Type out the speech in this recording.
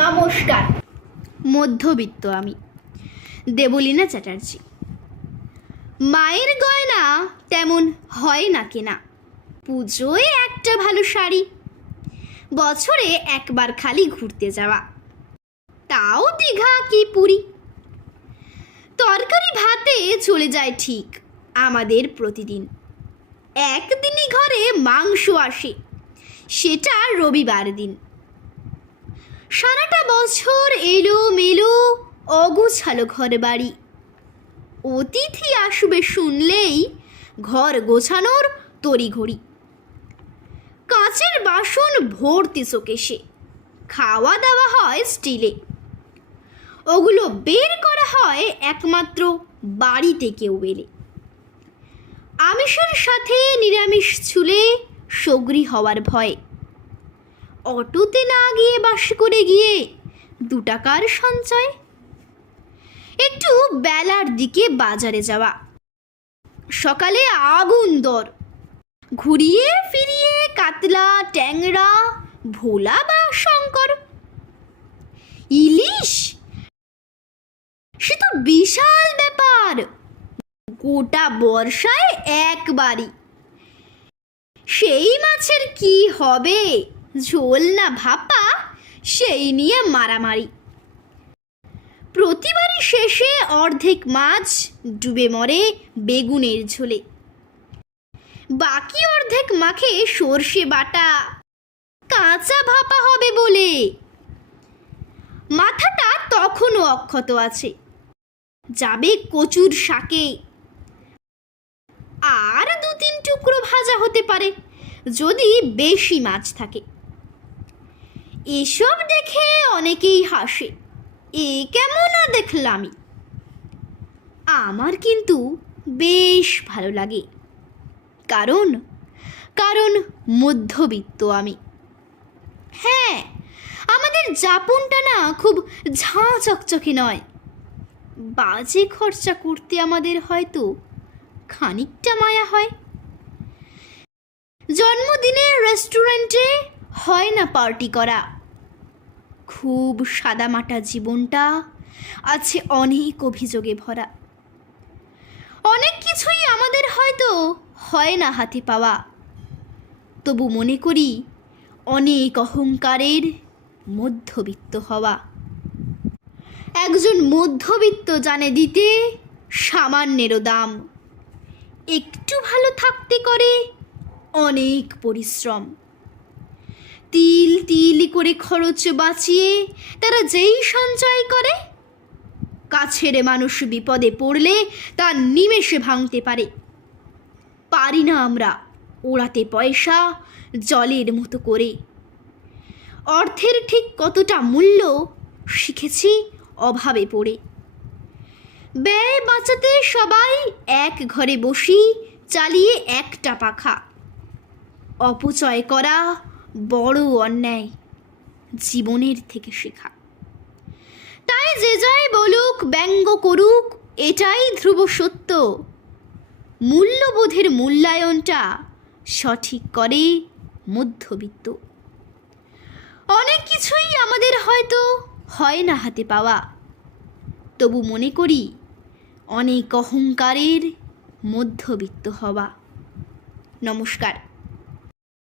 নমস্কার। মধ্যবিত্ত আমি, দেবলীনা চ্যাটার্জি। মায়ের গয়না তেমন হয় না কেনা। পুজোয় একটা ভালো শাড়ি, বছরে একবার খালি ঘুরতে যাওয়া। তাও দীঘা কি পুরী? তরকারি ভাতে চলে যায় ঠিক আমাদের প্রতিদিন। একদিনই ঘরে মাংস আসে, সেটা রবিবার দিন। সারাটা বছর এলো মেলো অগোছালো ঘর বাড়ি অতিথি আসবে শুনলেই ঘর গোছানোর তড়িঘড়ি। কাঁচের বাসন ভর্তি শোকেশে। খাওয়া দাওয়া হয় স্টিলে। ওগুলো বের করা হয় একমাত্র বাড়িতে কেউ এলে। আমিষের সাথে নিরামিষ ছুলে সগরি হওয়ার ভয়। অটোতে না গিয়ে বাস করে গিয়ে দু টাকার সঞ্চয়। একটু বেলার দিকে বাজারে যাওয়া। সকালে আগুন দর। ঘুরিয়ে ফিরিয়ে কাতলা, ট্যাংরা, ভোলা বা শঙ্কর। ইলিশ! সে তো বিশাল ব্যাপার। গোটা বর্ষায় একবারই। সেই মাছের কি হবে? ঝোল না ভাপা, সেই নিয়ে মারামারি। প্রতিবারই শেষে অর্ধেক মাছ ডুবে মরে বেগুনের ঝোলে। বাকি অর্ধেক মাখে সর্ষে বাটা। কাঁচা ভাপা হবে বলে। মাথাটা তখনও অক্ষত আছে। যাবে কচুর শাকে। আর দু তিন টুকরো ভাজা হতে পারে, যদি বেশি মাছ থাকে। এসব দেখে অনেকেই হাসে। এ কেমন দেখলামই আমার কিন্তু বেশ ভালো লাগে। কারণ কারণ মধ্যবিত্ত আমি। হ্যাঁ আমাদের যাপনটা না খুব ঝাঁ চকচকে নয়। বাজে খরচা করতে আমাদের হয়তো খানিকটা মায়া হয়। জন্মদিনে রেস্টুরেন্টে হয় না পার্টি করা। খুব সাদামাটা জীবনটা, আছে অনেক অভিযোগে ভরা। অনেক কিছুই আমাদের হয়তো হয় না হাতে পাওয়া। তবু মনে করি অনেক অহংকারের মধ্যবিত্ত হওয়া। একজন মধ্যবিত্ত জানে দিতে সামান্যেরও দাম। একটু ভালো থাকতে করে অনেক পরিশ্রম। তিল তিল করে খরচ বাঁচিয়ে তারা যেই সঞ্চয় করে, কাছের মানুষ বিপদে পড়লে তা নিমেষে ভাঙতে পারে। পারি না আমরা ওড়াতে পয়সা জলের মতো করে। অর্থের ঠিক কতটা মূল্য শিখেছি অভাবে পড়ে। ব্যয় বাঁচাতে সবাই এক ঘরে বসি, চালিয়ে একটা পাখা। অপচয় করা বড় অন্যায় জীবনের থেকে শেখা। তাই যে যাই বলুক, ব্যঙ্গ করুক, এটাই ধ্রুব সত্য। মূল্যবোধের মূল্যায়নটা সঠিক করে মধ্যবিত্ত। অনেক কিছুই আমাদের হয়তো হয় না হাতে পাওয়া। তবু মনে করি, অনেক অহংকারের মধ্যবিত্ত হওয়া। নমস্কার।